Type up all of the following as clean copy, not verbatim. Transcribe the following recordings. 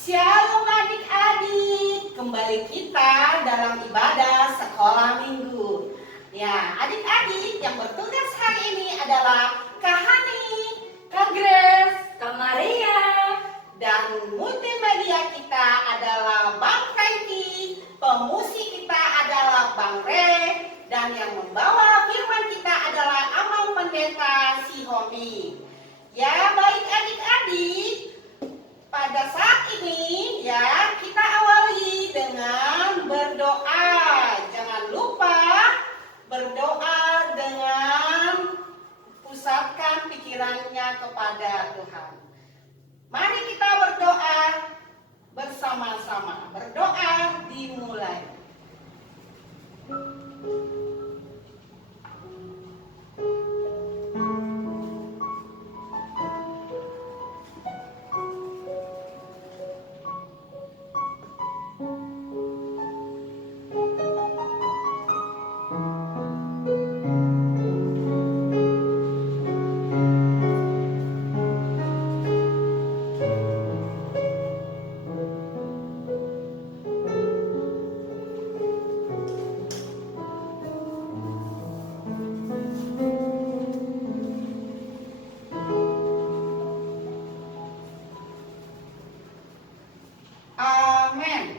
Shalom adik-adik, kembali kita dalam ibadah sekolah minggu. Ya, adik-adik yang bertugas hari ini adalah Kak Hani, Kak Grace, Kak Maria, dan multimedia kita adalah Bang Franky, pemusik kita adalah Bang Re, dan yang membawa firman kita adalah Amang Pendeta si Homi. Ya, baik adik-adik. Pada saat ini ya kita awali dengan berdoa. Jangan lupa berdoa dengan pusatkan pikirannya kepada Tuhan. Mari kita berdoa bersama-sama. Berdoa dimulai. Amin.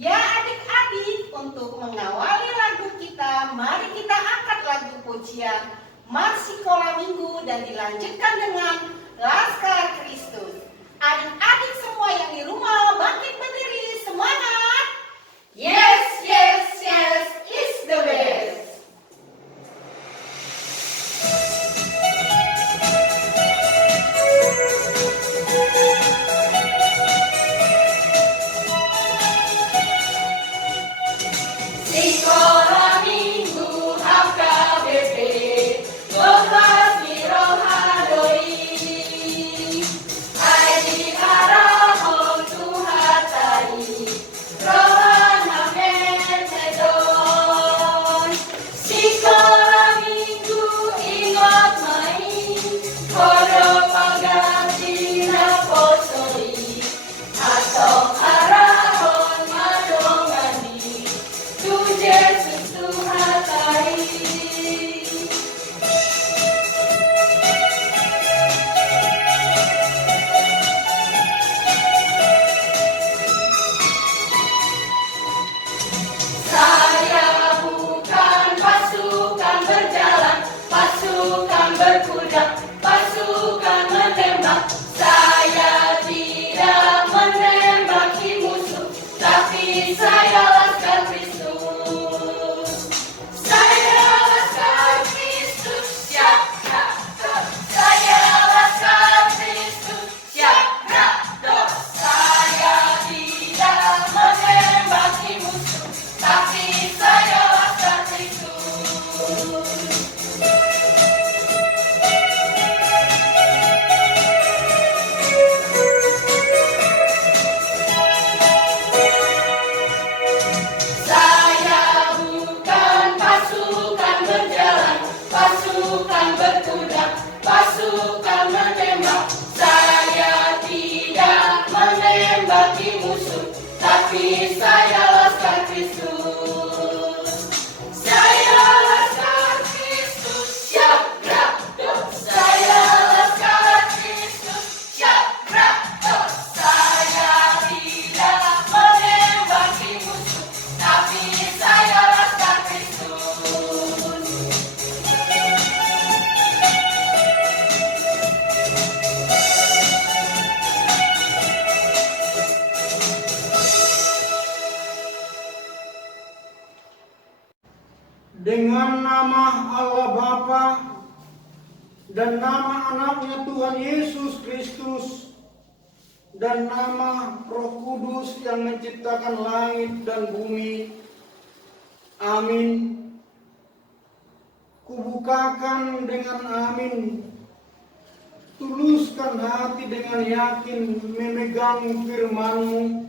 Ya adik-adik, untuk mengawali lagu kita, mari kita angkat lagu pujian Marsikola Minggu dan dilanjutkan dengan Laskar Kristus. Adik-adik semua yang di rumah bangkit berdiri, semangat. Yes, yes, yes, is the best. Sekolah Minggu HKBP, Lepas Mirohadoi, Aidi Arahom Tuhatai, Rohana Metedon. Sekolah Minggu ingat main, Kodo pagati naposoi, Atong Arahon madongani, Tu Yesus Tuhatai. Saya bukan pasukan berjalan, pasukan berkuda, pasukan menembak. Saya tidak menembaki musuh, tapi saya Laskar Kristus. Saya Laskar Kristus, siap rakyat. Saya Laskar Kristus, siap rakyat. Saya tidak menembaki musuh, tapi saya Laskar Kristus. Saya bukan pasukan berjalan, pasukan berkuda, pasukan menembak. Saya tidak menembaki musuh, tapi saya Laskar Kristus. Saya Laskar Kristus, siap rakyat. Saya Laskar Kristus, siap rakyat. Saya tidak menembaki musuh, tapi saya Laskar Kristus. Dengan nama Allah Bapa dan nama anaknya Tuhan Yesus Kristus dan nama Roh Kudus yang menciptakan langit dan bumi. Amin. Kubukakan dengan amin. Tuluskan hati dengan yakin memegang firman-Mu.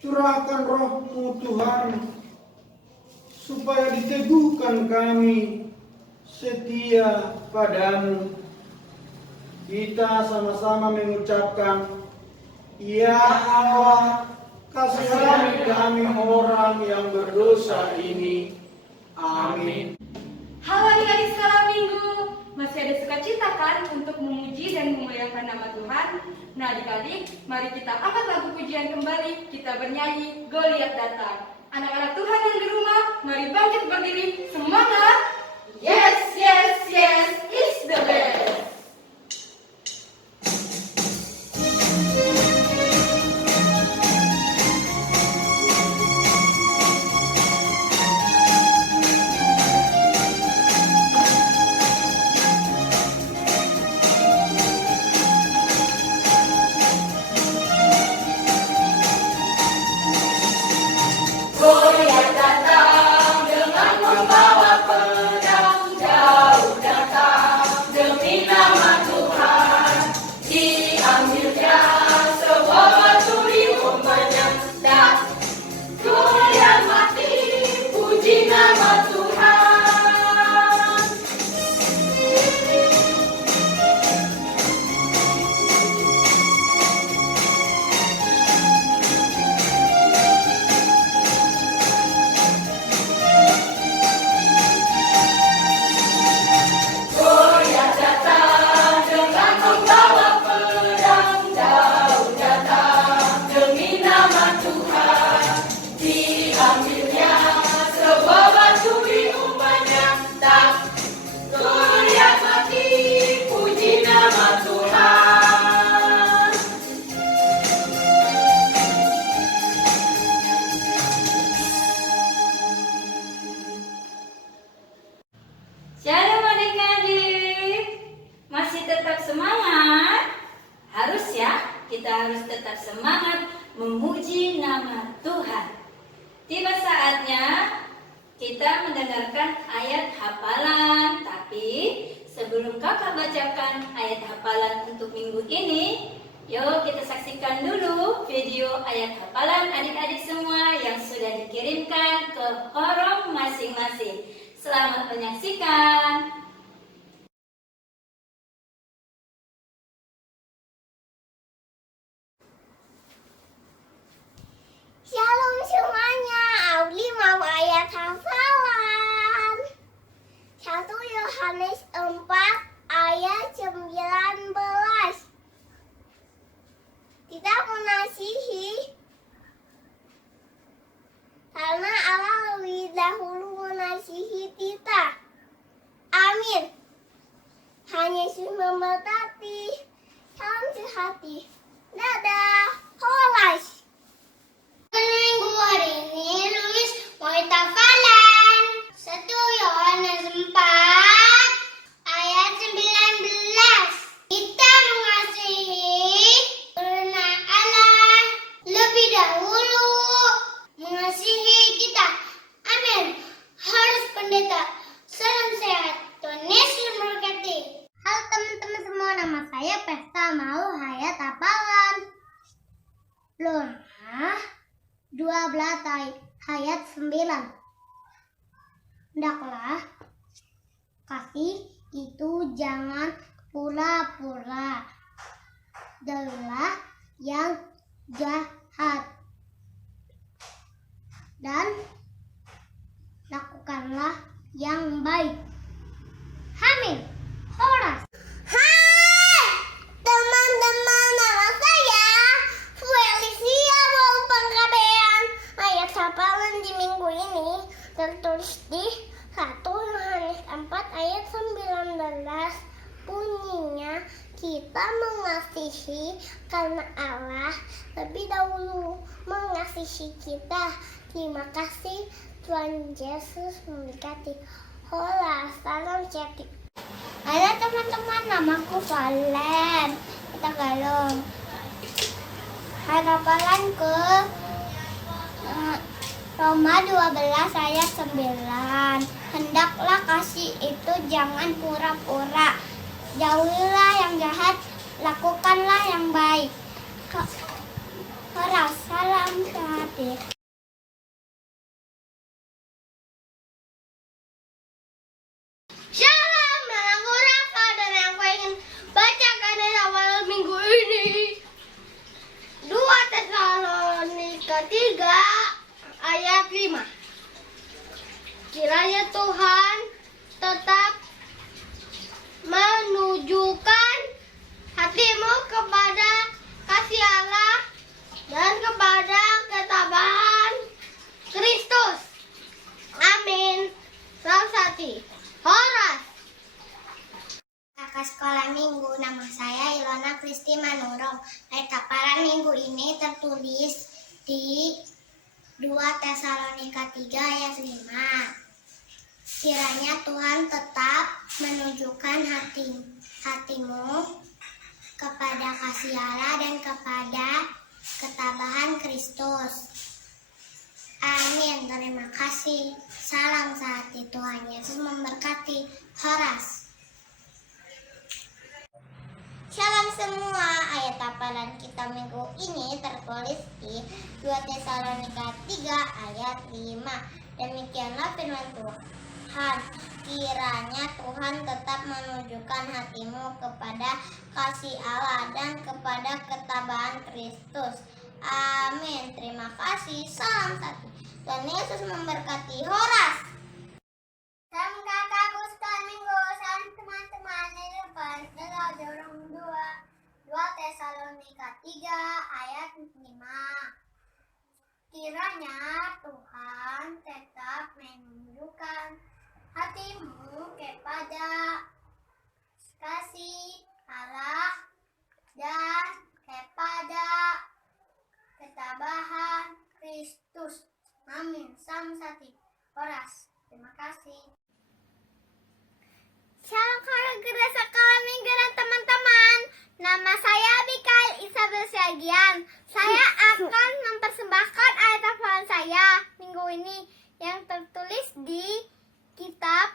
Curahkan Roh-Mu Tuhan, supaya diteguhkan kami setia padamu. Kita sama-sama mengucapkan Ya Allah, kasihani kami orang yang berdosa ini. Amin. Halo adik-adik sekolah minggu, masih ada sukacita kan untuk memuji dan memuliakan nama Tuhan? Nah adik-adik, mari kita angkat lagu pujian kembali, kita bernyanyi Goliat datang. Anak-anak Tuhan yang di rumah, mari bangkit berdiri, semangat! Yes, yes, yes, it's the best! Goliat datang dengan membawa pedang, jauh datang demi nama Tuhan. Diambilnya sebuah batu di rumahnya, dan Goliat mati, puji nama Tuhan. Goliat datang dengan membawa pedang, jauh datang demi nama Tuhan. Diambilnya sebuah batu diumpannya, tak Goliat mati, puji nama Tuhan. Shalom adik-adik, masih tetap semangat? Harus ya, kita harus tetap semangat memuji nama Tuhan. Tiba saatnya kita mendengarkan ayat hafalan. Tapi sebelum kakak bacakan ayat hafalan untuk minggu ini, yuk kita saksikan dulu video ayat hafalan adik-adik semua yang sudah dikirimkan ke forum masing-masing. Selamat menyaksikan. Shalom semuanya, Auli mau ayat hafalan 1 Yohanes 4 ayat 19. Kita mengasihi karena Allah lebih dahulu mengasihi kita. Amin. Hanya Yesus memberkati. Salam sehati. Dadah. Holas. Minggu hari ini Luis mau hafalan 1 Yohanes 4 ayat 19. Kita mengasihi karena Allah lebih dahulu mengasihi kita. Amin. Harus pendeta. Salam sehat. Tuhan Yesus memberkati. Halo teman-teman semua, nama saya Pesta mau hayat hafalan. Lona 12 ayat 9. Hendaklah kasih itu jangan pura-pura. Jauhilah yang jahat dan lakukanlah yang baik. Amin. Horas. Hai teman-teman, nama saya Felicia mau penggabean ayat hafalan di minggu ini tertulis di 1 Yohanes 4 ayat 19. Bunyinya, kita mengasihi karena Allah lebih dahulu mengasihi kita. Terima kasih, Tuhan Yesus memberkati. Hola, salam sehat. Halo teman-teman, namaku Valen. Kita galong. Hafalan ke Roma 12 ayat 9. Hendaklah kasih itu jangan pura-pura. Jauhilah yang jahat, lakukanlah yang baik. Horas, salam sehat. Shalom, namaku Rafa dan aku ingin bacakan hafalan minggu ini. 2 5. Kiranya Tuhan tetap menunjukkan hatimu kepada kasih Allah dan kepada ketabahan Kristus. Amin. Salam Sati. Horas. Kakak sekolah minggu, nama saya Ilona Kristi Manurung. Ayat hafalan minggu ini tertulis di 2 Tesalonika 3 ayat 5. Kiranya Tuhan tetap menunjukkan hatimu kepada kasih Allah dan kepada ketabahan Kristus. Amin. Terima kasih. Salam sehati. Tuhan Yesus memberkati. Horas. Shalom semua. Ayat hafalan kita minggu ini tertulis di 2 Tesalonika 3 ayat 5. Demikianlah firman Tuhan. Kiranya Tuhan tetap menunjukkan hatimu kepada kasih Allah dan kepada ketabahan Kristus. Amin. Terima kasih. Salam satu. Tuhan Yesus memberkati. Horas. Salam kakakku sekolah minggu. Salam teman-teman di depan. Dalam dorong 2 Tesalonika 3 ayat 5. Kiranya Tuhan tetap menunjukkan hatimu kepada kasih Allah dan kepada ketabahan Kristus. Amin. Salam sati. Horas. Terima kasih. Shalom keluarga sekolah minggu dan teman-teman. Nama saya Bikail Isabel Siagian. Saya akan mempersembahkan ayat hafalan saya minggu ini yang tertulis di kitab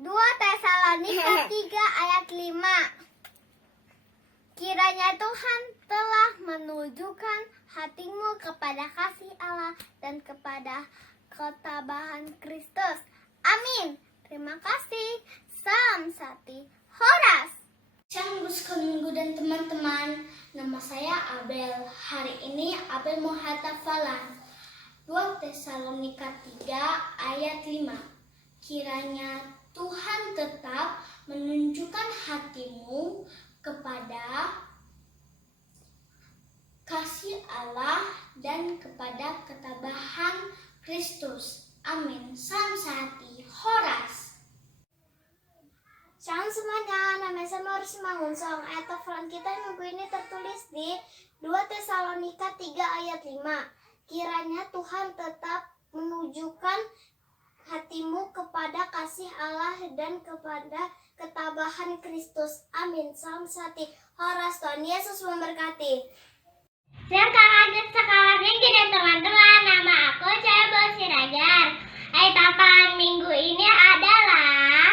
2 Tesalonika 3 ayat 5. Kiranya Tuhan telah menunjukkan hatimu kepada kasih Allah dan kepada ketabahan Kristus. Amin. Terima kasih. Salam sati. Horas. Shalom sekolah minggu dan teman-teman. Nama saya Abel. Hari ini Abel mau hafalan 2 Tesalonika 3 ayat 5. Kiranya Tuhan tetap menunjukkan hatimu kepada kasih Allah dan kepada ketabahan Kristus. Amin. Salam sehati. Horas. Shalom semuanya, nama saya Maurice Mangunsong. Ayat hafalan kita minggu ini tertulis di 2 Tesalonika 3 ayat 5. Kiranya Tuhan tetap menunjukkan hatimu kepada kasih Allah dan kepada ketabahan Kristus. Amin. Salam sehati. Horas. Tuhan Yesus memberkati. Sekarang sekolah minggu dan teman-teman, nama aku Cebol Siragar. Ayat hafalan minggu ini adalah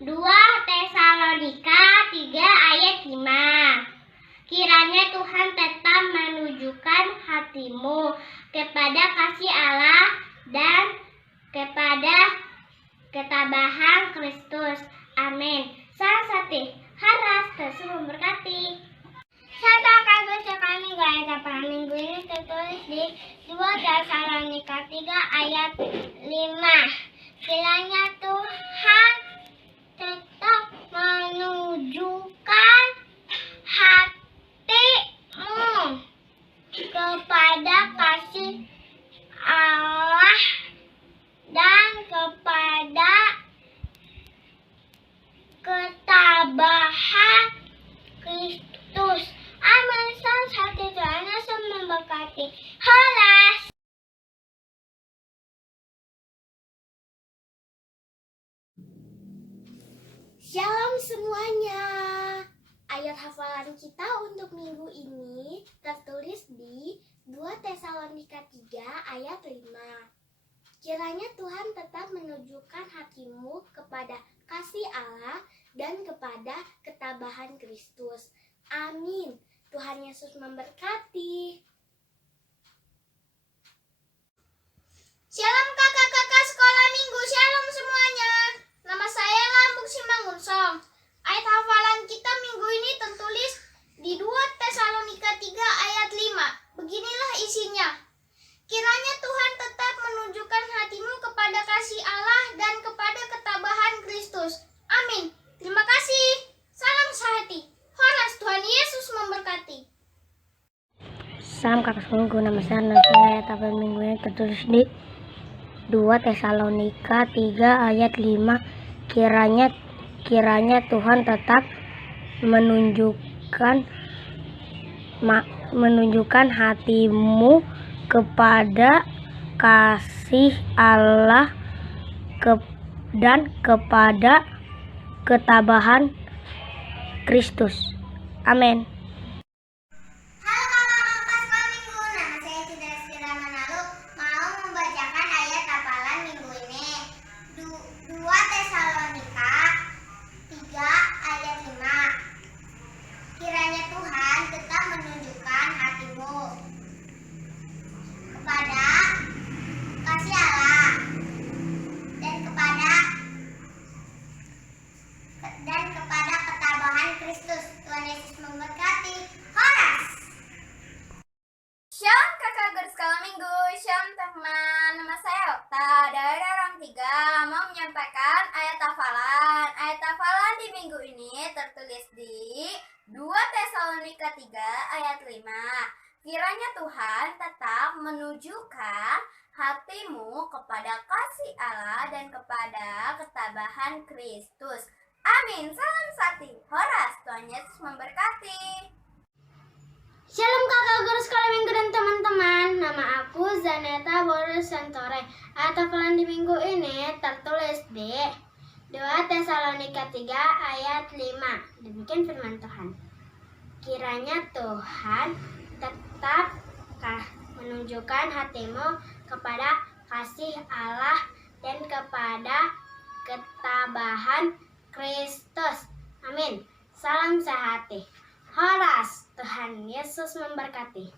2 Tesalonika 3 ayat 5. Kiranya Tuhan tetap menunjukkan hatimu kepada kasih Allah dan kepada ketabahan Kristus. Amin. Salam sati. Haras. Yesus memberkati. Satu kali sekolah minggu. Ayat hafalan minggu ini tertulis di 2 Tesalonika 3 ayat 5. Kiranya Tuhan tetap menunjukkan hatimu kepada kasih Allah dan kepada ketabahan Kristus. Amin. Salam satu. Tuhan Yesus memberkati. Horas. Shalom semuanya. Ayat hafalan kita untuk minggu ini tertulis di 2 Tesalonika 3 ayat 5. Kiranya Tuhan tetap menunjukkan hatimu kepada kasih Allah dan kepada ketabahan Kristus. Amin. Tuhan Yesus memberkati. Shalom kakak-kakak sekolah minggu. Shalom semuanya. Nama saya Lambuk Simangunsong. Ayat hafalan kita minggu ini tertulis di 2 Tesalonika 3 ayat 5. Beginilah isinya. Kiranya Tuhan tetap Salam kakak minggu, nama saya Nasya. Tabel minggu ini tertulis di 2 Tesalonika 3 ayat 5. Kiranya Tuhan tetap menunjukkan hatimu kepada kasih Allah dan kepada ketabahan Kristus. Amin. Halo kakak-kakak sekolah minggu, nama saya Citra Sira Manalu, mau membacakan ayat hafalan minggu ini. 2 Tesalonika 3 ayat 5. Kiranya Tuhan tetap menunjukkan hatimu kepada kasih Allah dan kepada ketabahan Kristus. Tuhan Yesus memberkati. Horas. Shalom kakak guru sekolah minggu, shalom teman, nama saya Okta dari orang 3 mau menyampaikan ayat hafalan. Ayat hafalan di minggu ini tertulis di 2 Tesalonika 3 ayat 5. Kiranya Tuhan tetap menunjukkan hatimu kepada kasih Allah dan kepada ketabahan Kristus. Amin. Salam sati. Horas. Tuhan Yesus memberkati. Shalom kakak guru sekolah minggu dan teman-teman. Nama aku Zaneta Boris Santore. Ayat hafalan di minggu ini tertulis di 2 Tesalonika 3 ayat 5. Demikian firman Tuhan. Kiranya Tuhan tetap menunjukkan hatimu kepada kasih Allah dan kepada ketabahan Kristus. Amin. Salam sehati. Horas. Tuhan Yesus memberkati.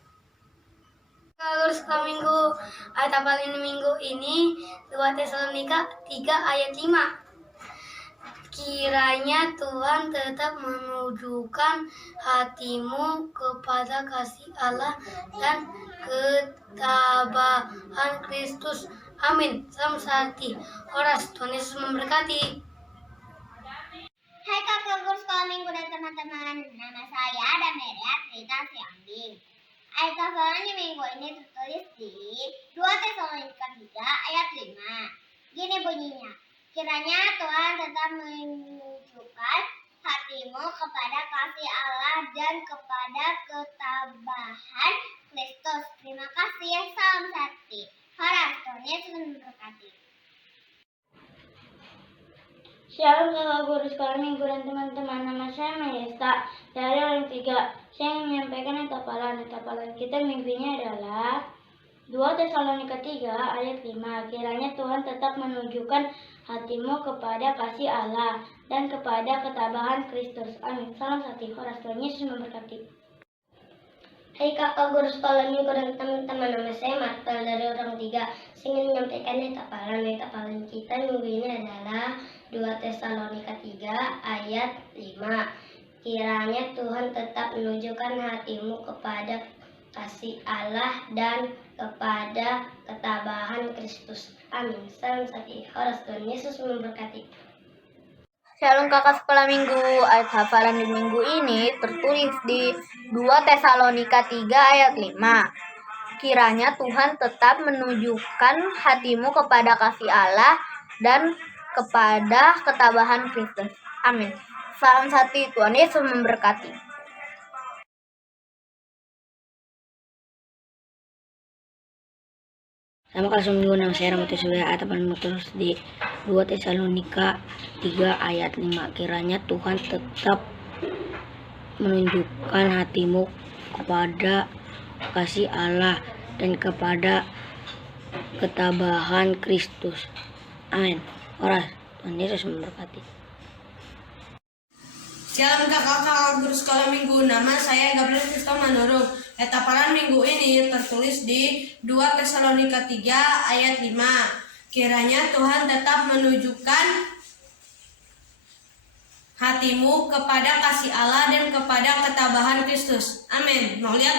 Kalau sekolah minggu, ayat hafalan minggu ini 2 Tesalonika 3 ayat 5. Kiranya Tuhan tetap menunjukkan hatimu kepada kasih Allah dan ketabahan Kristus. Amin. Salam sehati. Horas. Tuhan Yesus memberkati. Hai kakak guru sekolah minggu dan teman-teman, nama saya Dameria Rita Siambing. Ayat hafalan di minggu ini tertulis di 2 Tesalonika 3 ayat 5. Gini bunyinya, kiranya Tuhan tetap menunjukkan hatimu kepada kasih Allah dan kepada ketabahan Kristus. Terima kasih, salam sehati. Horas. Tuhan Yesus memberkati. Shalom kakak guru sekolah minggu dan teman-teman, nama saya Mayesta dari orang 3. Saya ingin menyampaikan hafalan kita minggu ini adalah 2 Tesalonika 3 ayat 5. Kiranya Tuhan tetap menunjukkan hatimu kepada kasih Allah dan kepada ketabahan Kristus. Amin. Salam sati. Horas. Tuhan Yesus memberkati. Hai kakak guru sekolah minggu dan teman-teman, nama saya Martel dari orang 3. Saya ingin menyampaikan ayat hafalan kita minggu ini adalah 2 Tesalonika 3 ayat 5. Kiranya Tuhan tetap menunjukkan hatimu kepada kasih Allah dan kepada ketabahan Kristus. Amin. Salam sati. Horas. Tuhan Yesus memberkati. Shalom kakak sekolah minggu. Ayat hafalan di minggu ini tertulis di 2 Tesalonika 3 ayat 5. Kiranya Tuhan tetap menunjukkan hatimu kepada kasih Allah dan kepada ketabahan Kristus. Amin. Salam sati. Tuhan Yesus memberkati. Sama kelas minggu, nama saya Ramati Surya. Ayat hafalan terus di 2 Tesalonika 3 ayat 5. Kiranya Tuhan tetap menunjukkan hatimu kepada kasih Allah dan kepada ketabahan Kristus. Amin. Horas. Tuhan Yesus memberkati. Shalom kakak guru sekolah minggu, nama saya Gabriel Kristo Manurung. Ayat hafalan minggu ini tertulis di 2 Tesalonika 3 ayat 5. Kiranya Tuhan tetap menunjukkan hatimu kepada kasih Allah dan kepada ketabahan Kristus. Amin. Mau lihat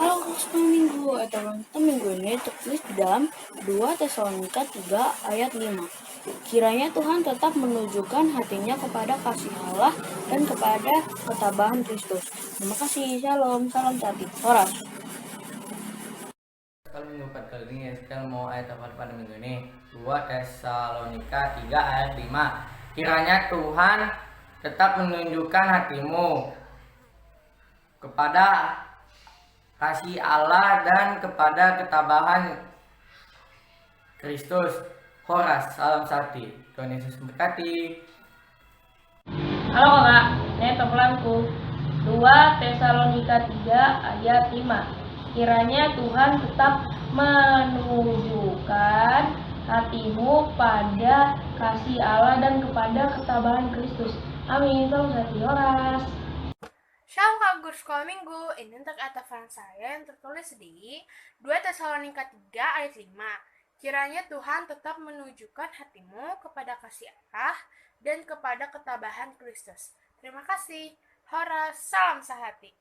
Halo sekolah minggu, ayat hafalan minggu ini tertulis di dalam 2 Tesalonika 3 ayat 5. Kiranya Tuhan tetap menunjukkan hatinya kepada kasih Allah dan kepada ketabahan Kristus. Terima kasih. Shalom. Salam satu. Horas. Kalau minggu 4 kali ini sekarang mau ayat apa pada minggu ini 2 Tesalonika 3 ayat 5. Kiranya Tuhan tetap menunjukkan hatimu kepada kasih Allah dan kepada ketabahan Kristus. Horas, salam sati. Tuhan Yesus memberkati. Halo kakak, ini toplanku 2 Tesalonika 3 ayat 5. Kiranya Tuhan tetap menunjukkan hatimu pada kasih Allah dan kepada ketabahan Kristus. Amin. Salam sati. Horas. Shalom Kak Guru Sekolah Minggu, ini untuk hafalan saya yang tertulis di 2 Tesalonika 3 ayat 5. Kiranya Tuhan tetap menunjukkan hatimu kepada kasih Allah dan kepada ketabahan Kristus. Terima kasih. Horas, salam sehati.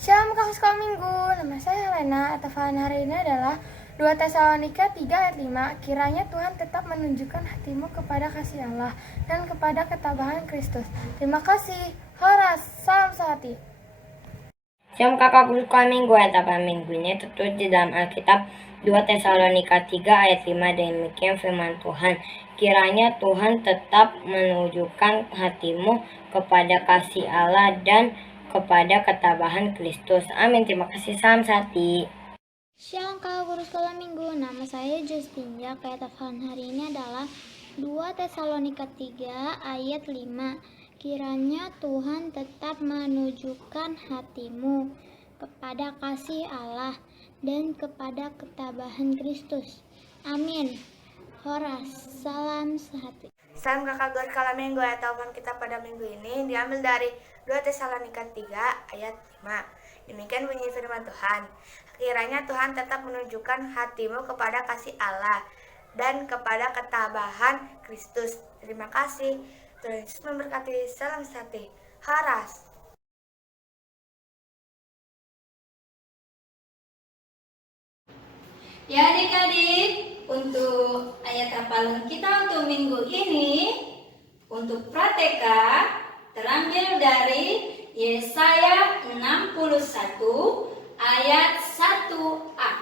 Shalom Kak Sekolah Minggu, nama saya Helena. Hafalan hari ini adalah 2 Tesalonika 3 ayat 5. Kiranya Tuhan tetap menunjukkan hatimu kepada kasih Allah dan kepada ketabahan Kristus. Terima kasih. Horas, salam sehati. Shalom kakak guru sekolah minggu, ayat apa minggunya tertulis di dalam Alkitab 2 Tesalonika 3 ayat 5. Demikian firman Tuhan, kiranya Tuhan tetap menunjukkan hatimu kepada kasih Allah dan kepada ketabahan Kristus. Amin. Terima kasih. Salam sati. Shalom kakak guru sekolah minggu, nama saya Justinja. Ayat hafalan hari ini adalah 2 Tesalonika 3 ayat 5. Kiranya Tuhan tetap menunjukkan hatimu kepada kasih Allah dan kepada ketabahan Kristus. Amin. Horas, salam sehati. Salam kakak guru sekolah minggu, ayat Tuhan kita pada minggu ini diambil dari 2 Tesalonika 3 ayat 5. Demikian bunyi firman Tuhan. Kiranya Tuhan tetap menunjukkan hatimu kepada kasih Allah dan kepada ketabahan Kristus. Terima kasih. Tuhan Yesus memberkati. Salam sati. Horas. Ya adik-adik, untuk ayat hafalan kita untuk minggu ini, untuk prateka terambil dari Yesaya 61 ayat 1a.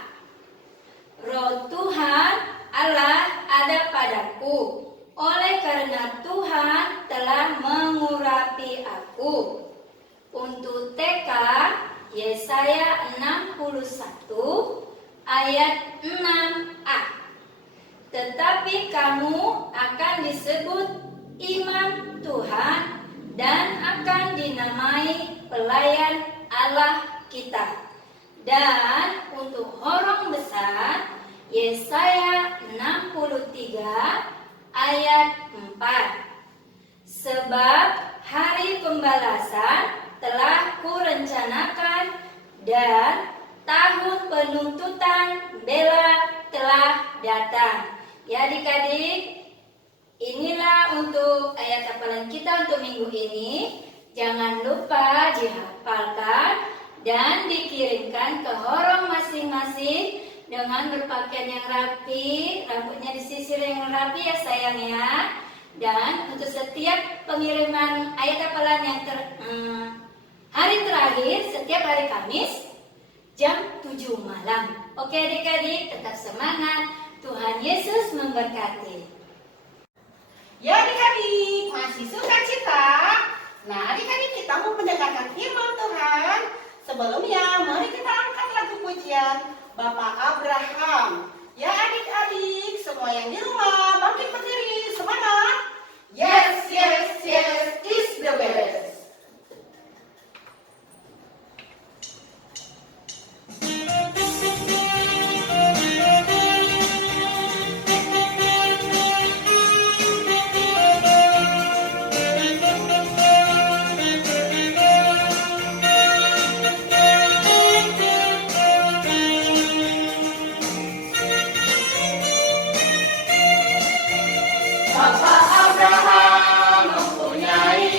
Roh Tuhan Allah ada padaku, oleh karena Tuhan telah mengurapi aku. Untuk TK Yesaya 61 ayat 6a. Tetapi kamu akan disebut imam Tuhan dan akan dinamai pelayan Allah kita. Dan untuk horong besar Yesaya 63 ayat 4. Sebab hari pembalasan telah kurencanakan dan tahun penuntutan bela telah datang. Ya adik-adik, inilah untuk ayat hafalan kita untuk minggu ini. Jangan lupa dihafalkan dan dikirimkan ke horong masing-masing dengan berpakaian yang rapi, rambutnya disisir yang rapi ya sayang ya. Dan untuk setiap pengiriman ayat hafalan yang hari terakhir setiap hari Kamis jam 7 malam. Oke adik-adik, tetap semangat. Tuhan Yesus memberkati. Ya adik-adik, masih suka cita? Nah adik-adik, kita mau mendengarkan firman Tuhan. Sebelumnya mari kita angkat lagu pujian Bapak Abraham. Ya adik-adik, semua yang di rumah bangkit berdiri, semangat. Yes, yes, yes is the best. Bapak Abraham mempunyai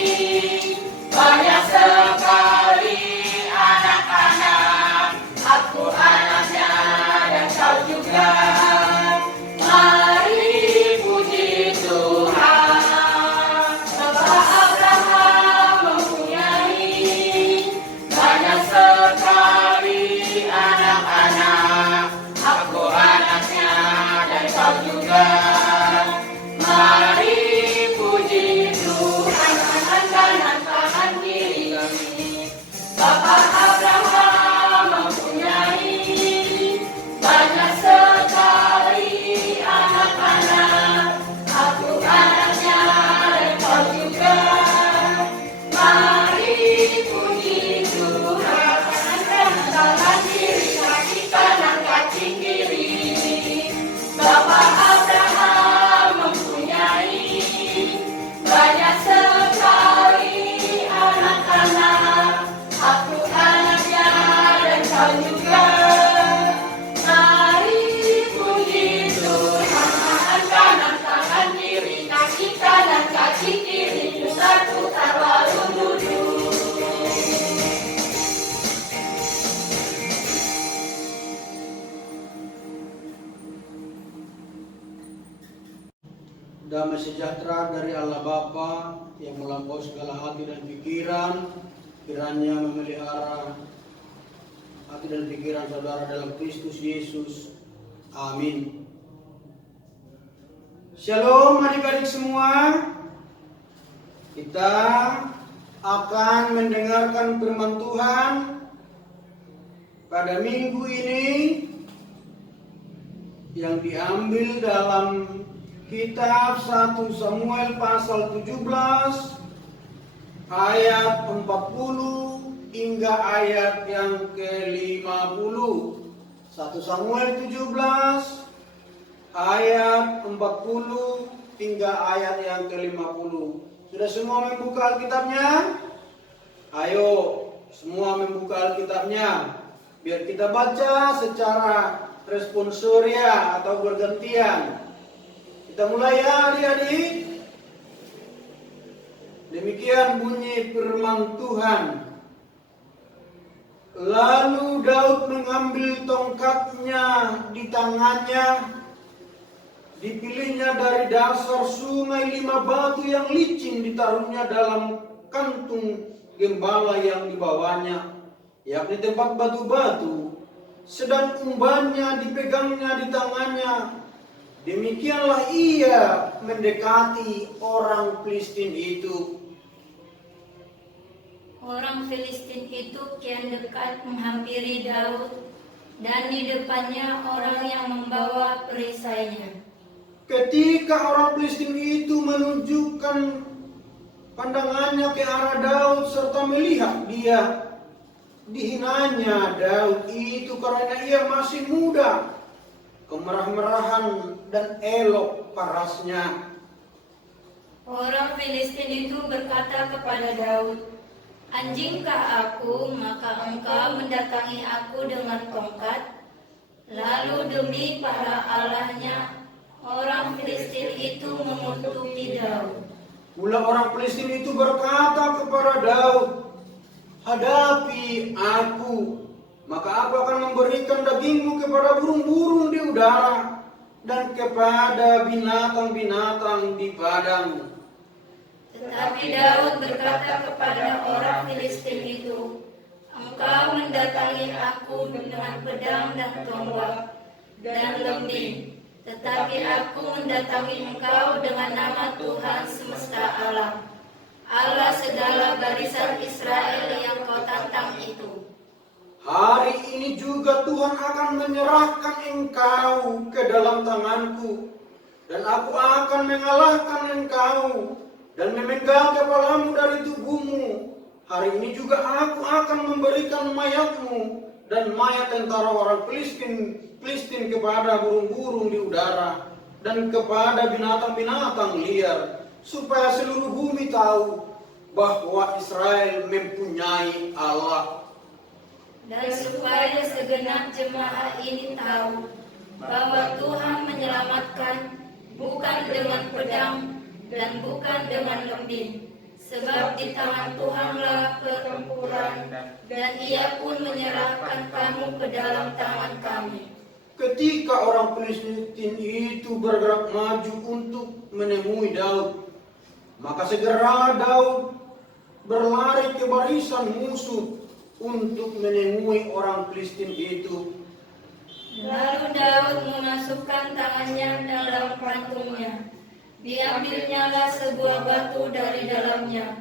damai sejahtera dari Allah Bapa yang melampaui segala hati dan pikiran, kiranya memelihara hati dan pikiran saudara dalam Kristus Yesus. Amin. Shalom adik-adik semua. Kita akan mendengarkan firman Tuhan pada minggu ini yang diambil dalam kitab 1 Samuel pasal 17 ayat 40 hingga ayat yang ke-50. 1 Samuel 17 ayat 40 hingga ayat yang ke-50. Sudah semua membuka Alkitabnya? Ayo, semua membuka Alkitabnya. Biar kita baca secara responsoria atau bergantian. Kita mulai ya adik-adik. Demikian bunyi firman Tuhan. Lalu Daud mengambil tongkatnya di tangannya. Dipilihnya dari dasar sungai 5 batu yang licin, ditaruhnya dalam kantung gembala yang dibawanya, yakni tempat batu-batu, sedang umbannya dipegangnya di tangannya. Demikianlah ia mendekati orang Filistin itu. Orang Filistin itu kian dekat menghampiri Daud, dan di depannya orang yang membawa perisainya. Ketika orang Filistin itu menunjukkan pandangannya ke arah Daud serta melihat dia, dihinanya Daud itu karena ia masih muda, kemerah-merahan dan elok parasnya. Orang Filistin itu berkata kepada Daud, "Anjingkah aku, maka engkau mendatangi aku dengan tongkat?" Lalu demi para allahnya, orang Filistin itu mengutuki Daud. Mula orang Filistin itu berkata kepada Daud, "Hadapi aku, maka aku akan memberikan dagingmu kepada burung-burung di udara dan kepada binatang-binatang di padang." Tetapi Daud berkata kepada orang Filistin itu, "Engkau mendatangi aku dengan pedang dan tombak dan lembing. Tetapi aku mendatangi engkau dengan nama Tuhan semesta alam, Allah segala barisan Israel yang kau tantang itu. Hari ini juga Tuhan akan menyerahkan engkau ke dalam tanganku, dan aku akan mengalahkan engkau dan memegang kepalamu dari tubuhmu. Hari ini juga aku akan memberikan mayatmu dan mayat tentara orang Filistin kepada burung-burung di udara dan kepada binatang-binatang liar, supaya seluruh bumi tahu bahwa Israel mempunyai Allah. Dan supaya segenap jemaah ini tahu bahwa Tuhan menyelamatkan bukan dengan pedang dan bukan dengan lembing, sebab di tangan Tuhanlah pertempuran, dan Ia pun menyerahkan kamu ke dalam tangan kami." Ketika orang Filistin itu bergerak maju untuk menemui Daud, maka segera Daud berlari ke barisan musuh untuk menemui orang Filistin itu. Lalu Daud memasukkan tangannya dalam kantungnya. Diambilnyalah sebuah batu dari dalamnya,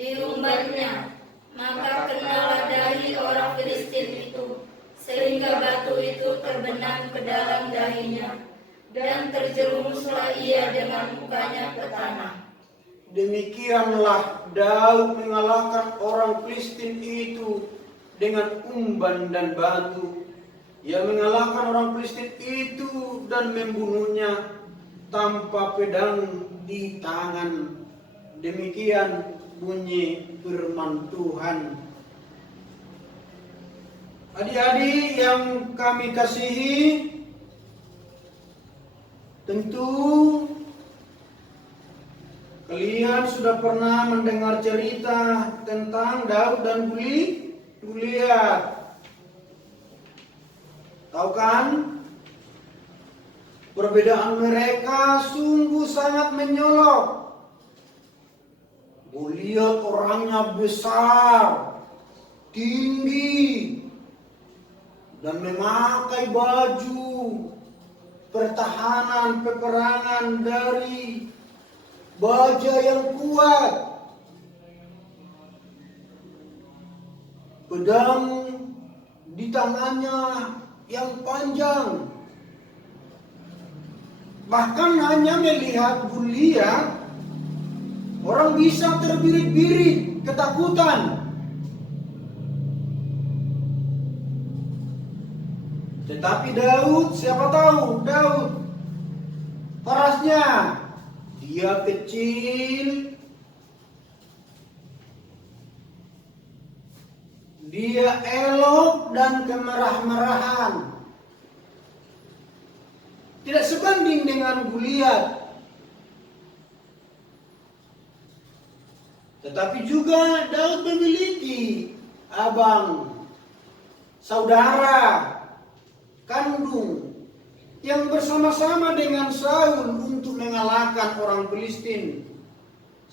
diumbannya, maka kenalah dahi orang Filistin itu, sehingga batu itu terbenam ke dalam dahinya, dan terjerumuslah ia dengan mukanya ke tanah. Demikianlah Daud mengalahkan orang Filistin itu dengan umban dan batu. Ia mengalahkan orang Filistin itu dan membunuhnya tanpa pedang di tangan. Demikian bunyi firman Tuhan. Adik-adik yang kami kasihi, tentu kalian sudah pernah mendengar cerita tentang Daud dan Goliat. Tahu kan? Perbedaan mereka sungguh sangat menyolok. Goliat orangnya besar, tinggi, dan memakai baju pertahanan peperangan dari baja yang kuat. Pedang di tangannya yang panjang. Bahkan hanya melihat Goliat, orang bisa terbirit-birit ketakutan. Tetapi Daud, siapa tahu Daud parasnya, dia kecil, dia elok dan kemerah-merahan. Tidak sebanding dengan Goliat. Tetapi juga Daud memiliki abang, saudara, kandung yang bersama-sama dengan Saul untuk mengalahkan orang Filistin.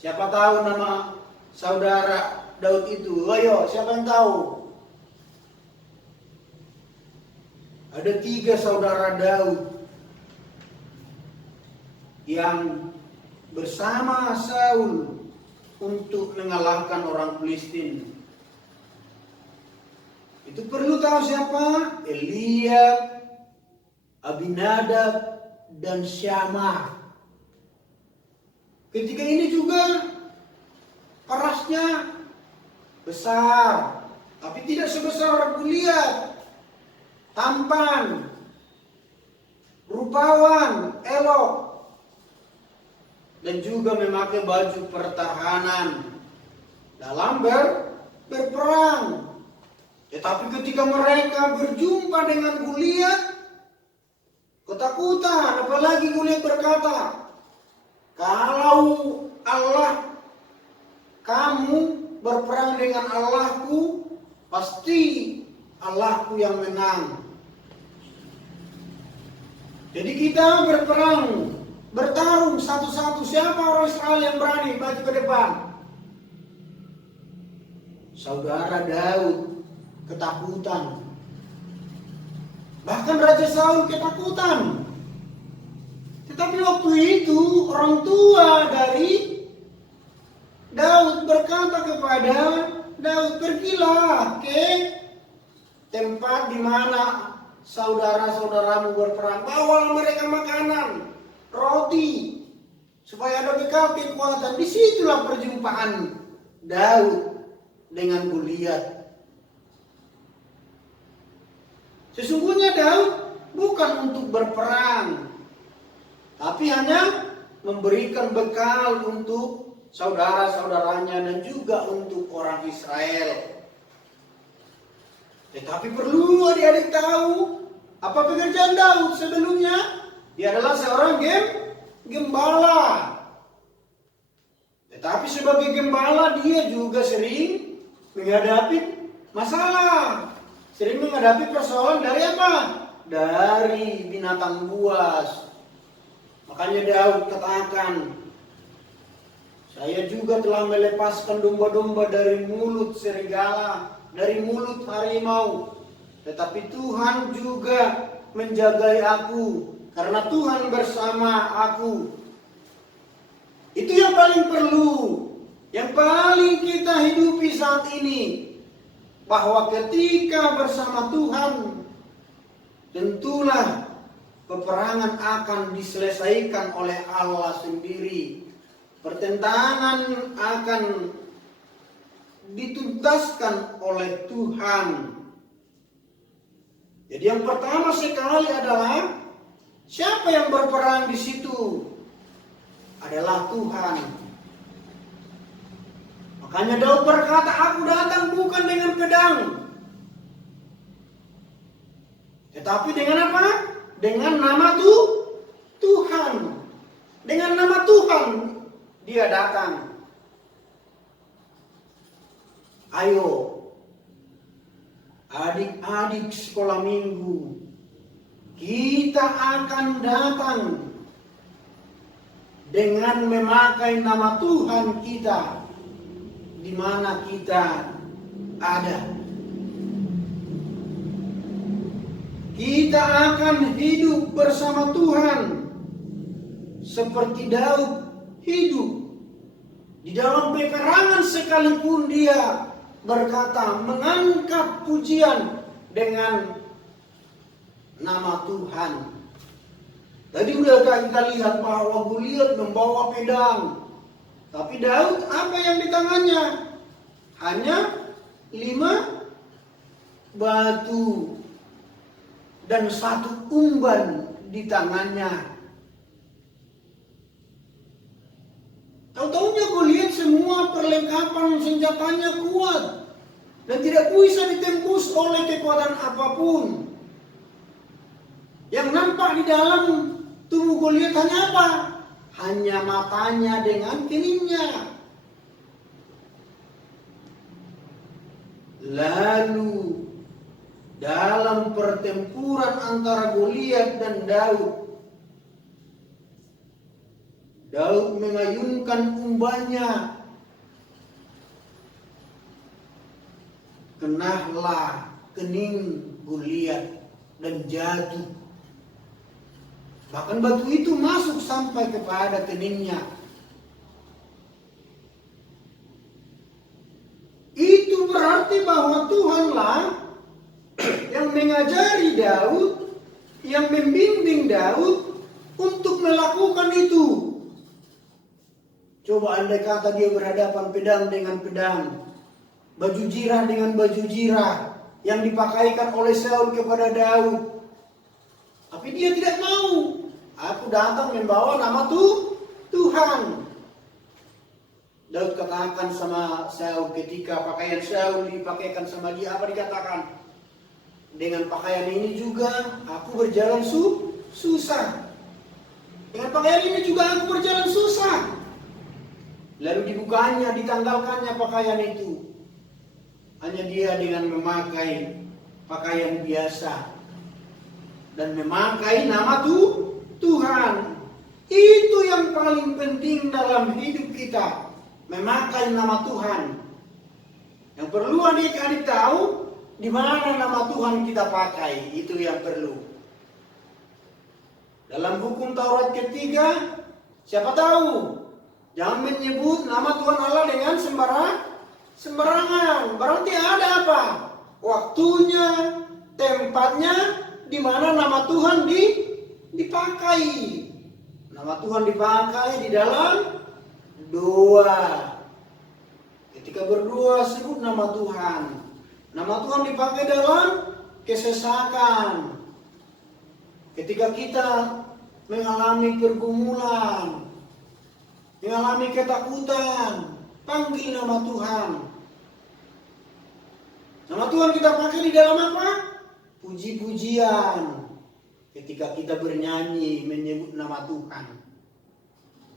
Siapa tahu nama saudara Daud itu? Ayo, siapa yang tahu? Ada 3 saudara Daud yang bersama Saul untuk mengalahkan orang Filistin. Itu perlu tahu siapa? Eliab, Abinadab, dan Syama. Ketika ini juga parasnya besar, tapi tidak sebesar Goliat. Tampan, rupawan, elok, dan juga memakai baju pertahanan dalam berperang. Tetapi ketika mereka berjumpa dengan Goliat, ketakutan. Apalagi Goliat berkata, kalau Allah, kamu berperang dengan Allahku, pasti Allahku yang menang. Jadi kita berperang, bertarung satu-satu. Siapa orang Israel yang berani maju ke depan? Saudara Daud ketakutan. Bahkan Raja Saul ketakutan. Tetapi waktu itu orang tua dari Daud berkata kepada Daud, pergilah ke tempat di mana saudara-saudaramu berperang. Bawa mereka makanan, roti, supaya ada bekal kekuatan. Disitulah perjumpaan Daud dengan Goliat. Sesungguhnya Daud bukan untuk berperang, tapi hanya memberikan bekal untuk saudara-saudaranya dan juga untuk orang Israel. Tetapi perlu adik-adik tahu apa pekerjaan Daud sebelumnya. Dia adalah seorang gembala. Tetapi sebagai gembala dia juga sering menghadapi masalah. Sering menghadapi persoalan dari apa? Dari binatang buas. Makanya Daud katakan, saya juga telah melepaskan domba-domba dari mulut serigala, dari mulut harimau. Tetapi Tuhan juga menjagai aku, karena Tuhan bersama aku. Itu yang paling perlu, yang paling kita hidupi saat ini. Bahwa ketika bersama Tuhan, tentulah peperangan akan diselesaikan oleh Allah sendiri. Pertentangan akan dituntaskan oleh Tuhan. Jadi yang pertama sekali adalah siapa yang berperang di situ? Adalah Tuhan. Makanya Daud berkata, aku datang bukan dengan pedang, tetapi dengan apa? Dengan nama Tuhan. Dengan nama Tuhan dia datang. Ayo, adik-adik sekolah minggu, kita akan datang dengan memakai nama Tuhan kita di mana kita ada. Kita akan hidup bersama Tuhan seperti Daud hidup. Di dalam peperangan sekalipun dia berkata, mengangkat pujian dengan nama Tuhan. Tadi udah kita lihat bahwa Goliat membawa pedang. Tapi Daud apa yang di tangannya? Hanya 5 batu dan 1 umban di tangannya. Tahu-tahunya Goliat semua perlengkapan senjatanya kuat dan tidak bisa ditembus oleh kekuatan apapun. Yang nampak di dalam tubuh Goliat hanya apa? Hanya matanya dengan keningnya. Lalu dalam pertempuran antara Goliat dan Daud, Daud mengayunkan umbannya. Kenahlah kening Goliat dan jatuh. Bahkan batu itu masuk sampai kepada keningnya. Itu berarti bahwa Tuhanlah yang mengajari Daud, yang membimbing Daud untuk melakukan itu. Coba andai kata dia berhadapan pedang dengan pedang, baju jirah dengan baju jirah yang dipakaikan oleh Saul kepada Daud. Tapi dia tidak mau. Aku datang membawa nama Tuhan. Daud katakan sama Saul ketika pakaian Saul dipakaikan sama dia, apa dikatakan? Dengan pakaian ini juga aku berjalan susah. Dengan pakaian ini juga aku berjalan susah. Lalu dibukanya, ditanggalkannya pakaian itu. Hanya dia dengan memakai pakaian biasa dan memakai nama Tuhan. Itu yang paling penting dalam hidup kita. Memakai nama Tuhan. Yang perlu adik-adik tahu di mana nama Tuhan kita pakai, itu yang perlu. Dalam hukum Taurat ketiga, siapa tahu? Jangan menyebut nama Tuhan Allah dengan sembarangan. Berarti ada apa? Waktunya, tempatnya, di mana nama Tuhan dipakai. Nama Tuhan dipakai di dalam doa. Ketika berdoa sebut nama Tuhan. Nama Tuhan dipakai dalam kesesakan. Ketika kita mengalami pergumulan, mengalami ketakutan, panggil nama Tuhan. Nama Tuhan kita pakai di dalam apa? Puji-pujian. Ketika kita bernyanyi menyebut nama Tuhan.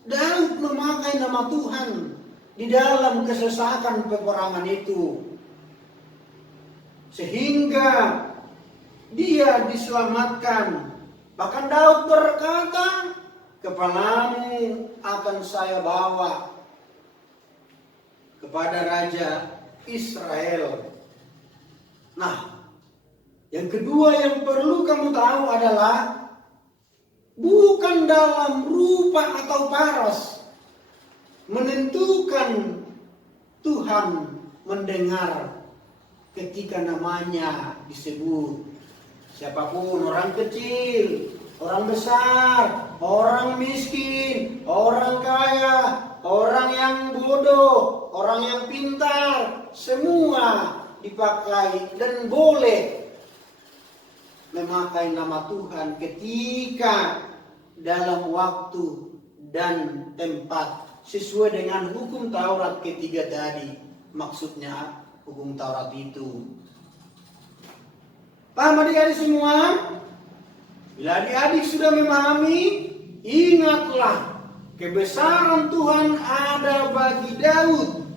Daud memakai nama Tuhan di dalam kesesakan peperangan itu. Sehingga dia diselamatkan. Bahkan Daud berkata, kepalamu akan saya bawa kepada Raja Israel. Nah, yang kedua yang perlu kamu tahu adalah bukan dalam rupa atau paras menentukan Tuhan mendengar ketika namanya disebut. Siapapun, orang kecil, orang besar, orang miskin, orang kaya, orang yang bodoh, orang yang pintar, semua dipakai dan boleh memakai nama Tuhan ketika dalam waktu dan tempat sesuai dengan hukum Taurat ketiga tadi. Maksudnya hukum Taurat itu. Paham adik-adik semua? Bila adik-adik sudah memahami, ingatlah kebesaran Tuhan ada bagi Daud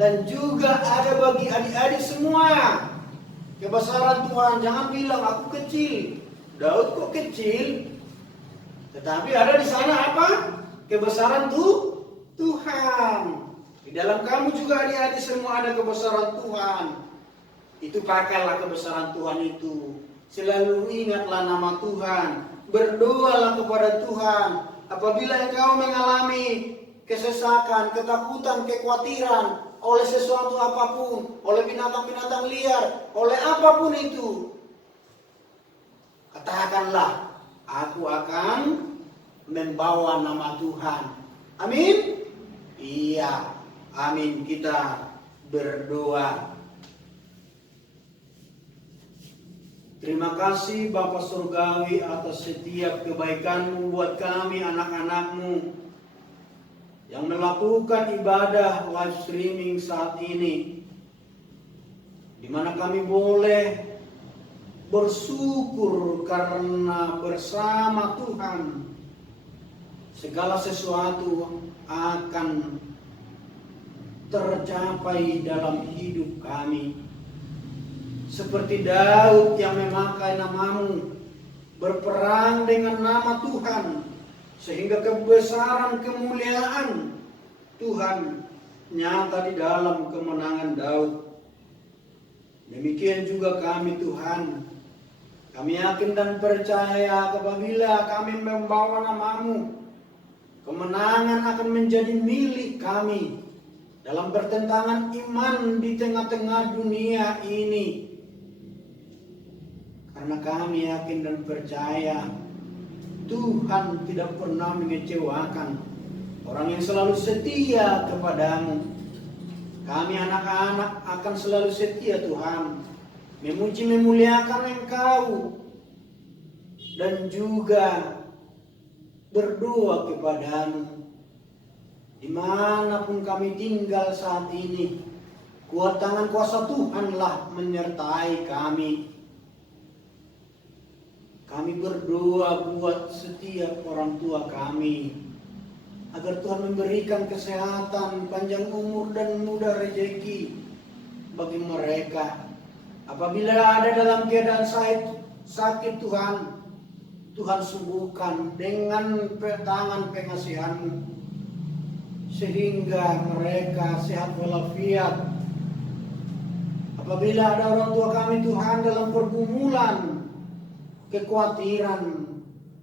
dan juga ada bagi adik-adik semua. Kebesaran Tuhan, jangan bilang aku kecil. Daud kok kecil, tetapi ada di sana apa? Kebesaran Tuhan. Di dalam kamu juga adik-adik semua ada kebesaran Tuhan. Itu pakailah kebesaran Tuhan itu. Selalu ingatlah nama Tuhan. Berdoalah kepada Tuhan. Apabila engkau mengalami kesesakan, ketakutan, kekhawatiran oleh sesuatu apapun, oleh binatang-binatang liar, oleh apapun itu, katakanlah, aku akan membawa nama Tuhan. Amin? Iya, amin. Kita berdoa. Terima kasih Bapa Surgawi atas setiap kebaikan-Mu buat kami anak-anak-Mu yang melakukan ibadah live streaming saat ini, di mana kami boleh bersyukur karena bersama Tuhan segala sesuatu akan tercapai dalam hidup kami. Seperti Daud yang memakai nama-Mu, berperang dengan nama Tuhan, sehingga kebesaran kemuliaan Tuhan nyata di dalam kemenangan Daud. Demikian juga kami Tuhan. Kami yakin dan percaya apabila kami membawa nama-Mu, kemenangan akan menjadi milik kami dalam pertentangan iman di tengah-tengah dunia ini. Karena kami yakin dan percaya Tuhan tidak pernah mengecewakan orang yang selalu setia kepada-Mu. Kami anak-anak akan selalu setia Tuhan, memuji memuliakan Engkau, dan juga berdoa kepada-Mu. Dimanapun kami tinggal saat ini, kuat tangan kuasa Tuhanlah menyertai kami. Kami berdoa buat setiap orang tua kami, agar Tuhan memberikan kesehatan, panjang umur dan mudah rezeki bagi mereka. Apabila ada dalam keadaan sakit Tuhan sembuhkan dengan tangan pengasihan-Mu, sehingga mereka sehat walafiat. Apabila ada orang tua kami Tuhan dalam pergumulan, kekhawatiran,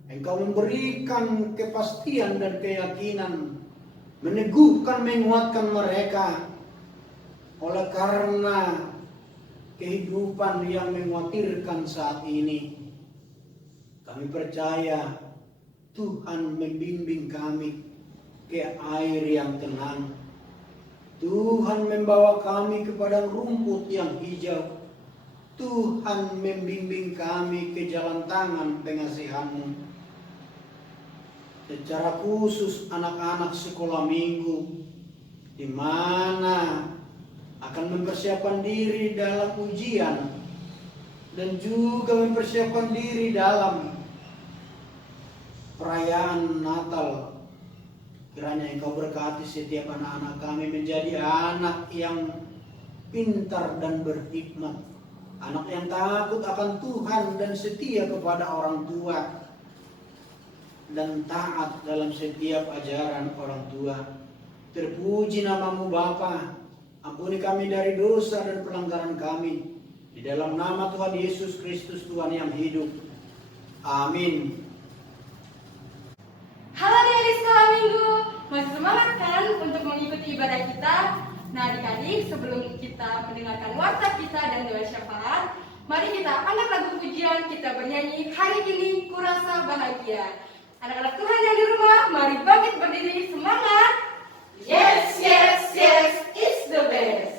Engkau memberikan kepastian dan keyakinan, meneguhkan, menguatkan mereka. Oleh karena kehidupan yang mengkhawatirkan saat ini, kami percaya Tuhan membimbing kami ke air yang tenang. Tuhan membawa kami kepada rumput yang hijau. Tuhan membimbing kami ke jalan tangan pengasihan-Mu. Secara khusus anak-anak sekolah minggu, di mana akan mempersiapkan diri dalam ujian dan juga mempersiapkan diri dalam perayaan Natal. Kiranya Engkau berkati setiap anak-anak kami menjadi anak yang pintar dan berhikmat, anak yang takut akan Tuhan dan setia kepada orang tua, dan taat dalam setiap ajaran orang tua. Terpuji nama-Mu Bapa. Ampuni kami dari dosa dan pelanggaran kami. Di dalam nama Tuhan Yesus Kristus Tuhan yang hidup. Amin. Halo adik-adik sekolah minggu, masih semangat kan untuk mengikuti ibadah kita? Nah adik-adik, sebelum kita mendengarkan warta kita dan doa syafaat, mari kita angkat lagu pujian, kita bernyanyi Hari Ini Kurasa Bahagia. Anak-anak Tuhan yang di rumah, mari bangkit berdiri, semangat! Yes, yes, yes, it's the best!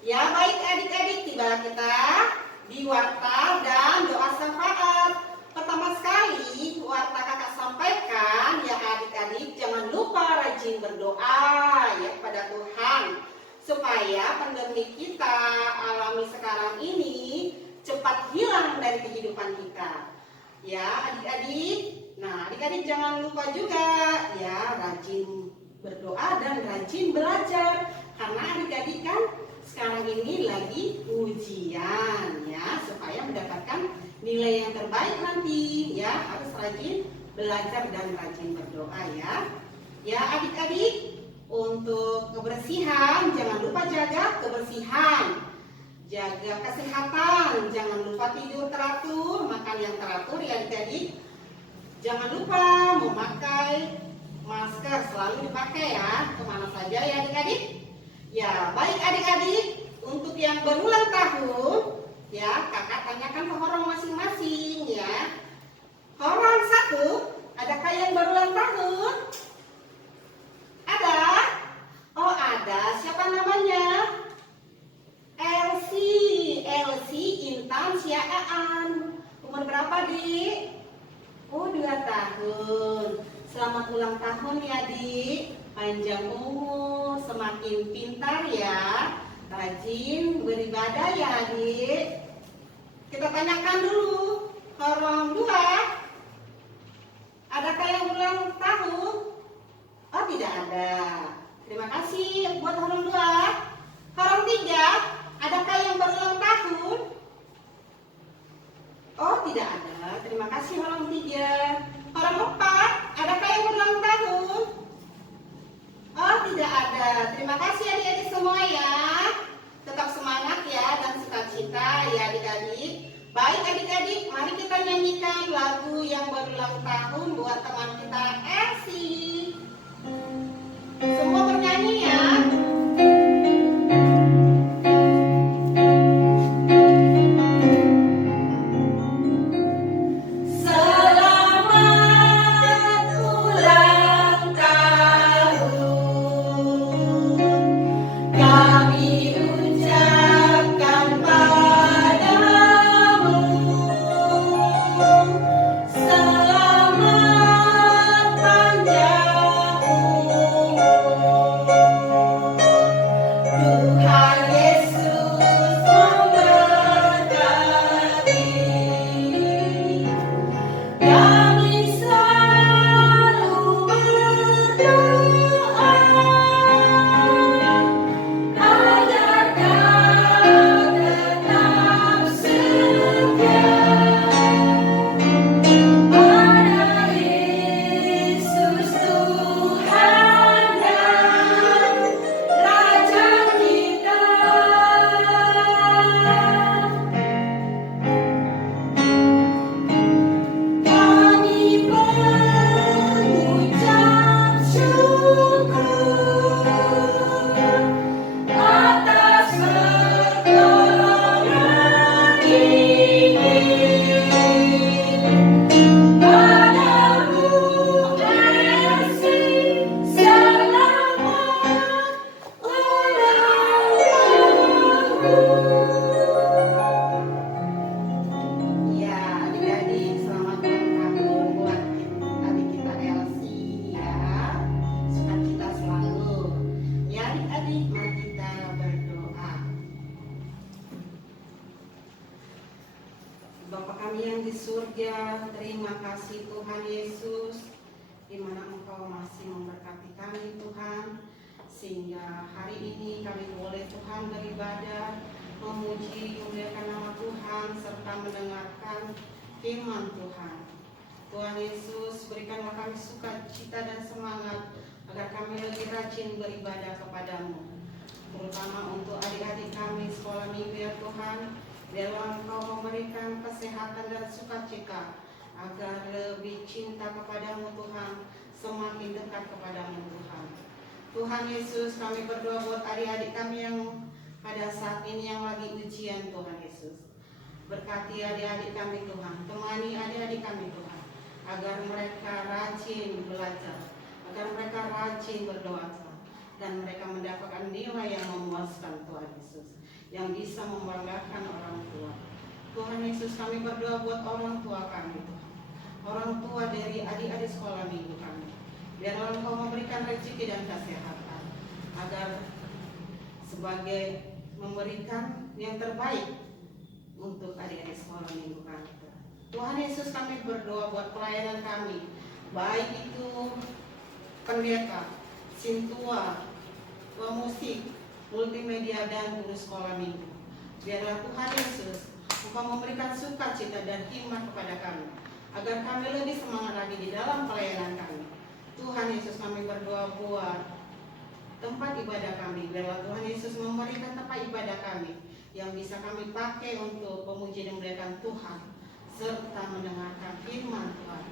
Ya baik adik-adik, tiba kita di warta dan doa syafaat. Pertama sekali warta kakak sampaikan ya adik-adik, jangan lupa rajin berdoa ya kepada Tuhan supaya pandemi kita alami sekarang ini cepat hilang dari kehidupan kita. Ya adik-adik, nah adik-adik jangan lupa juga ya rajin berdoa dan rajin belajar, karena adik-adik kan sekarang ini lagi ujian ya, supaya mendapatkan nilai yang terbaik nanti ya, harus rajin belajar dan rajin berdoa ya. Ya adik-adik, untuk kebersihan jangan lupa jaga kebersihan, jaga kesehatan, jangan lupa tidur teratur, makan yang teratur ya adik-adik. Jangan lupa memakai masker, selalu dipakai ya kemana saja ya adik-adik. Ya, baik adik-adik, untuk yang berulang tahun, ya kakak tanyakan ke orang masing-masing ya. Orang satu, adakah yang berulang tahun? Ada? Oh ada, siapa namanya? Elsie Intan Siaan. Umur berapa Dik? Oh 2 tahun. Selamat ulang tahun ya Dik. Panjang umur, semakin pintar ya, rajin beribadah ya adik. Kita tanyakan dulu, orang 2, adakah yang ulang tahun? Oh tidak ada, terima kasih buat orang 2. Orang 3, adakah yang berulang tahun? Oh tidak ada, terima kasih orang 3. Orang 4, adakah yang berulang tahun? Oh tidak ada, terima kasih adik-adik semua ya. Tetap semangat ya dan sukacita ya adik-adik. Baik adik-adik, mari kita nyanyikan lagu yang berulang tahun buat teman kita Elsie. Semua bernyanyi ya. surga. Terima kasih Tuhan Yesus, di mana Engkau masih memberkati kami Tuhan, sehingga hari ini kami boleh Tuhan beribadah, memuji, memuliakan nama Tuhan, serta mendengarkan firman Tuhan. Tuhan Yesus, berikanlah kami sukacita dan semangat, agar kami lebih rajin beribadah kepadamu, terutama untuk adik-adik kami sekolah minggu ya Tuhan. Biarlah Engkau memberikan kesehatan dan sukacita, agar lebih cinta kepadamu Tuhan, semakin dekat kepadamu Tuhan. Tuhan Yesus, kami berdoa buat adik-adik kami yang pada saat ini yang lagi ujian Tuhan Yesus. Berkati adik-adik kami Tuhan, temani adik-adik kami Tuhan, agar mereka rajin belajar, agar mereka rajin berdoa Tuhan, dan mereka mendapatkan nilai yang memuaskan Tuhan Yesus. yang bisa membanggakan orang tua. Tuhan Yesus, kami berdoa buat orang tua kami, Tuhan. Orang tua dari adik-adik sekolah minggu kami. Biarlah Engkau memberikan rezeki dan kesehatan, agar sebagai memberikan yang terbaik untuk adik-adik sekolah minggu kami. Tuhan Yesus, kami berdoa buat pelayanan kami, baik itu pendeta, sintua, musik, multimedia, dan guru sekolah minggu. Biarlah Tuhan Yesus, Engkau memberikan sukacita dan hikmat kepada kami, agar kami lebih semangat lagi di dalam pelayanan kami. Tuhan Yesus, kami berdoa buat tempat ibadah kami. Biarlah Tuhan Yesus memberikan tempat ibadah kami yang bisa kami pakai untuk memuji dan memuliakan Tuhan, serta mendengarkan firman Tuhan.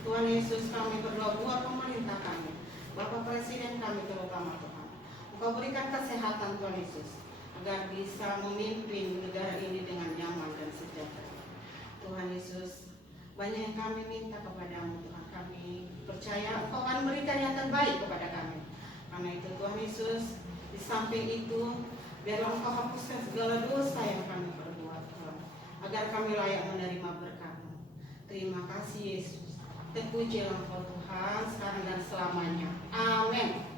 Tuhan Yesus, kami berdoa buat pemerintah kami, Bapak Presiden kami terutama Tuhan. Engkau berikan kesehatan Tuhan Yesus, agar bisa memimpin negara ini dengan nyaman dan sejahtera. Tuhan Yesus, banyak yang kami minta kepadamu Tuhan. Kami percaya Engkau akan memberikan yang terbaik kepada kami. Karena itu Tuhan Yesus, di samping itu, biarlah Engkau hapuskan segala dosa yang kami perbuat Tuhan, agar kami layak menerima berkat-Mu. Terima kasih Yesus. Terpujilah Engkau Tuhan, sekarang dan selamanya. Amin.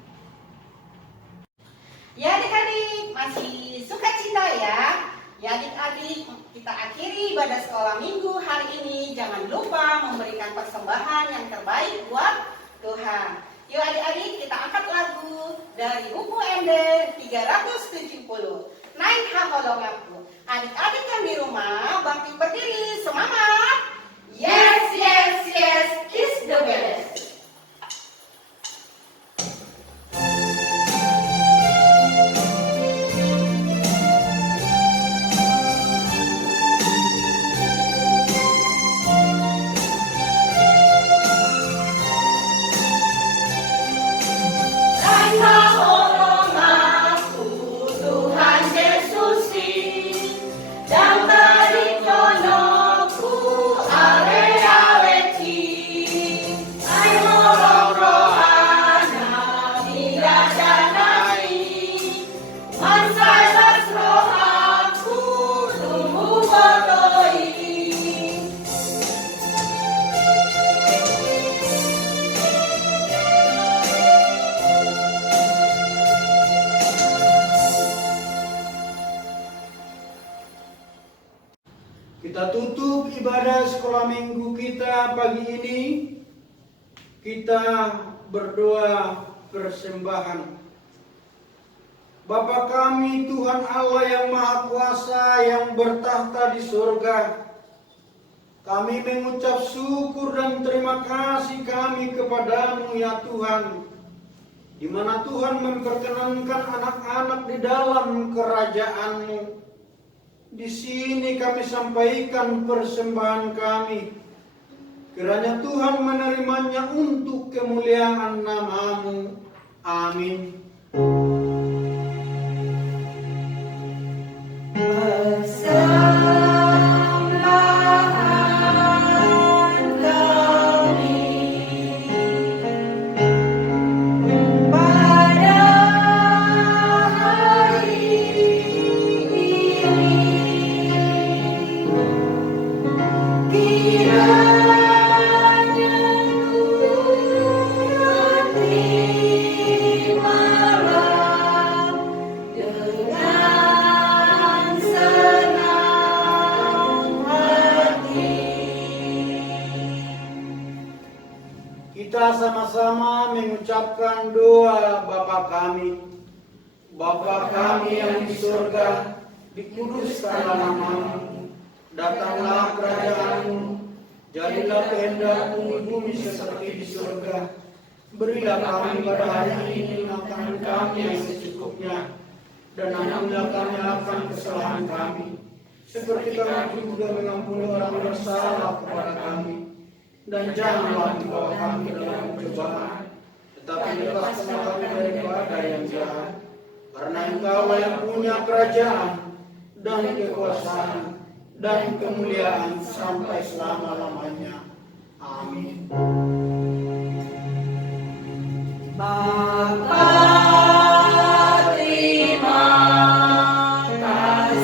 Ya adik-adik, masih sukacita ya. Ya adik-adik, kita akhiri ibadah sekolah minggu hari ini. Jangan lupa memberikan persembahan yang terbaik buat Tuhan. Yuk adik-adik, kita angkat lagu dari buku Ember 370. Naik haholong aku. Adik-adik yang di rumah, bangkit berdiri, semangat. Yes, yes, yes, kiss the best. Kita tutup ibadah sekolah minggu kita pagi ini. Kita berdoa persembahan. Bapa kami, Tuhan Allah yang Maha Kuasa, yang bertahta di surga, kami mengucap syukur dan terima kasih kami kepadamu ya Tuhan, di mana Tuhan memperkenankan anak-anak di dalam kerajaan-Mu. Di sini kami sampaikan persembahan kami. Kiranya Tuhan menerimanya untuk kemuliaan nama-Mu. Amin. Kita sama-sama mengucapkan doa Bapa kami. Bapa kami yang di surga, dikuduskanlah nama-Mu. Datanglah kerajaan-Mu. Jadilah kehendak-Mu di bumi seperti di surga. Berilah kami pada hari ini makanan kami yang secukupnya. Dan ampunilah kami akan kesalahan kami, seperti kami juga mengampuni orang bersalah kepada kami. Dan janganlah membawa kami dalam pencobaan, tetapi lepaskanlah kami daripada yang jahat. Karena Engkau yang punya kerajaan dan kekuasaan dan kemuliaan sampai selama-lamanya. Amin. Bapa, terima kasih.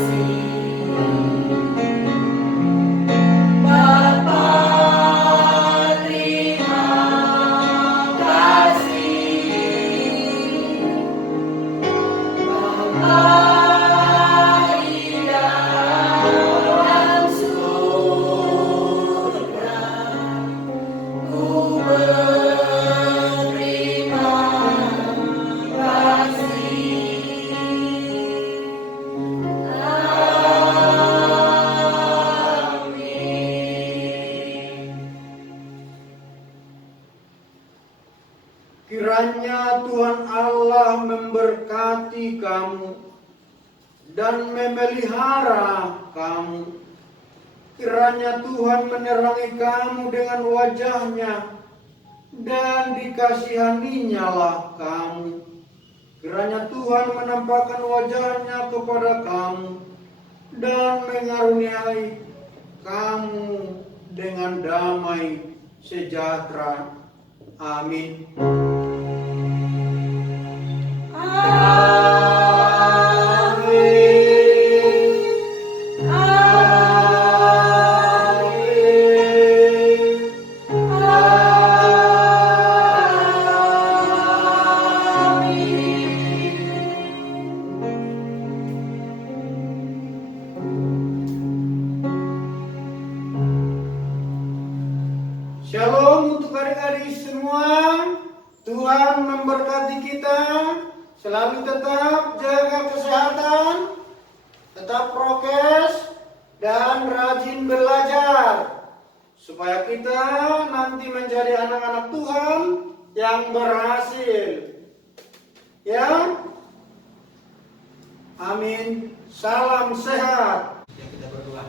memelihara kamu. Kiranya Tuhan menerangi kamu dengan wajahnya dan dikasihaninya lah kamu. Kiranya Tuhan menampakkan wajahnya kepada kamu dan mengaruniai kamu dengan damai sejahtera. Amin. Shalom untuk adik-adik semua. Tuhan memberkati kita. Selalu tetap jaga kesehatan, tetap prokes, dan rajin belajar. Supaya kita nanti menjadi anak-anak Tuhan yang berhasil. Ya? Amin. Salam sehat. Ya, kita berdoa.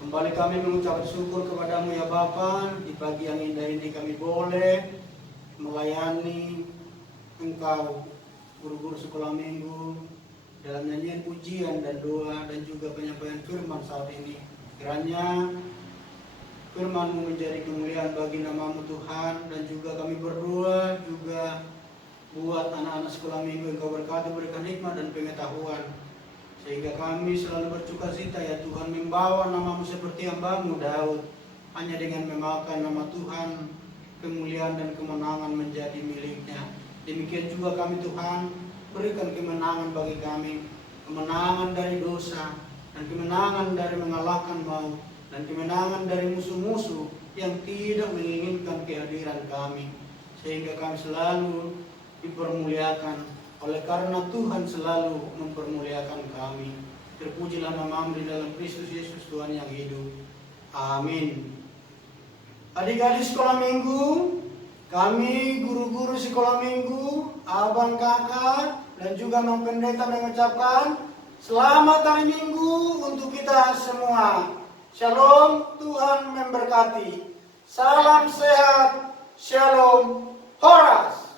Kembali kami mengucapkan syukur kepadamu ya Bapa. Di pagi yang indah ini kami boleh melayani Engkau, guru-guru sekolah minggu, dalam nyanyian pujian dan doa dan juga penyampaian firman saat ini. Kiranya firman-Mu menjadi kemuliaan bagi nama-Mu Tuhan, dan juga kami berdoa juga buat anak-anak sekolah minggu. Engkau berkati, berikan hikmat dan pengetahuan, sehingga kami selalu bersukacita ya Tuhan, membawa nama-Mu seperti hamba-Mu Daud. Hanya dengan memakan nama Tuhan, kemuliaan dan kemenangan menjadi miliknya. Demikian juga kami Tuhan, berikan kemenangan bagi kami, kemenangan dari dosa, dan kemenangan dari mengalahkan maut, dan kemenangan dari musuh-musuh yang tidak menginginkan kehadiran kami, sehingga kami selalu dipermuliakan oleh karena Tuhan selalu mempermuliakan kami. Terpujilah nama-Mu di dalam Kristus Yesus Tuhan yang hidup. Amin. Adik-adik sekolah minggu, kami guru-guru sekolah minggu, abang kakak, dan juga Mang Pendeta mengucapkan selamat hari Minggu untuk kita semua. Shalom, Tuhan memberkati. Salam sehat, shalom, horas.